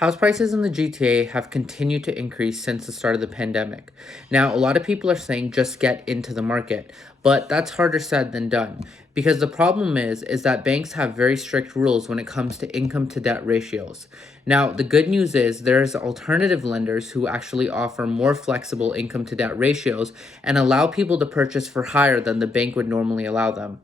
House prices in the GTA have continued to increase since the start of the pandemic. Now, a lot of people are saying just get into the market, but that's harder said than done because the problem is that banks have very strict rules when it comes to income to debt ratios. Now, the good news is there's alternative lenders who actually offer more flexible income to debt ratios and allow people to purchase for higher than the bank would normally allow them.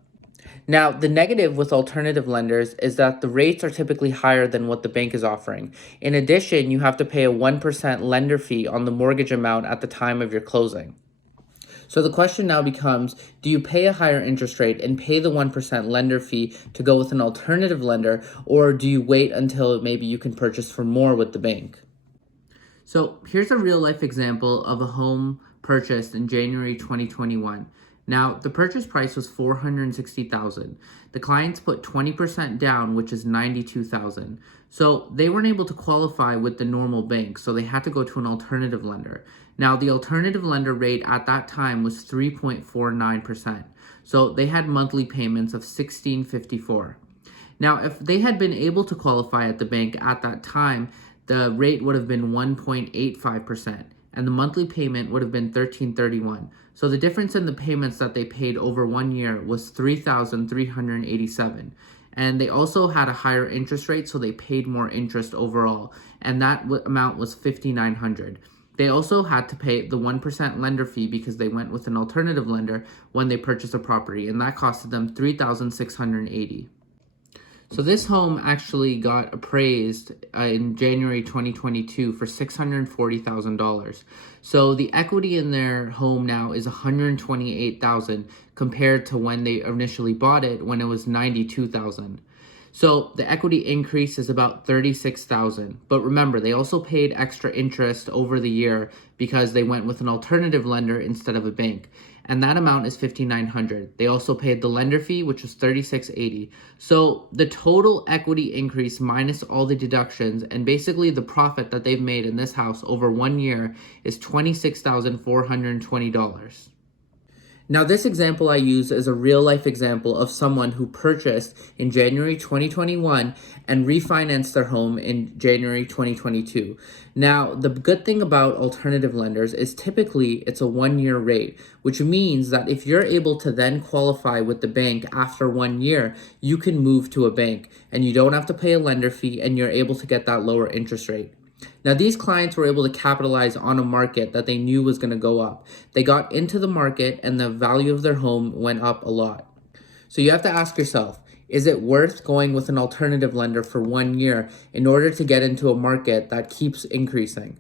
Now, the negative with alternative lenders is that the rates are typically higher than what the bank is offering. In addition, you have to pay a 1% lender fee on the mortgage amount at the time of your closing. So the question now becomes, do you pay a higher interest rate and pay the 1% lender fee to go with an alternative lender, or do you wait until maybe you can purchase for more with the bank? So here's a real life example of a home purchased in January 2021. Now, the purchase price was $460,000. The clients put 20% down, which is $92,000. So they weren't able to qualify with the normal bank, so they had to go to an alternative lender. Now, the alternative lender rate at that time was 3.49%. So they had monthly payments of $1,654. Now, if they had been able to qualify at the bank at that time, the rate would have been 1.85% and the monthly payment would have been $1,331. So the difference in the payments that they paid over 1 year was $3,387. And they also had a higher interest rate, so they paid more interest overall, and that amount was $5,900. They also had to pay the 1% lender fee because they went with an alternative lender when they purchased a property, and that costed them $3,680. So this home actually got appraised in January 2022 for $640,000. So the equity in their home now is $128,000 compared to when they initially bought it when it was $92,000. So the equity increase is about $36,000. But remember, they also paid extra interest over the year because they went with an alternative lender instead of a bank. And that amount is $5,900. They also paid the lender fee, which was $36.80. So the total equity increase minus all the deductions and basically the profit that they've made in this house over 1 year is $26,420. Now, this example I use is a real life example of someone who purchased in January 2021 and refinanced their home in January 2022. Now, the good thing about alternative lenders is typically it's a 1 year rate, which means that if you're able to then qualify with the bank after 1 year, you can move to a bank and you don't have to pay a lender fee and you're able to get that lower interest rate. Now, these clients were able to capitalize on a market that they knew was going to go up. They got into the market and the value of their home went up a lot. So you have to ask yourself, is it worth going with an alternative lender for 1 year in order to get into a market that keeps increasing?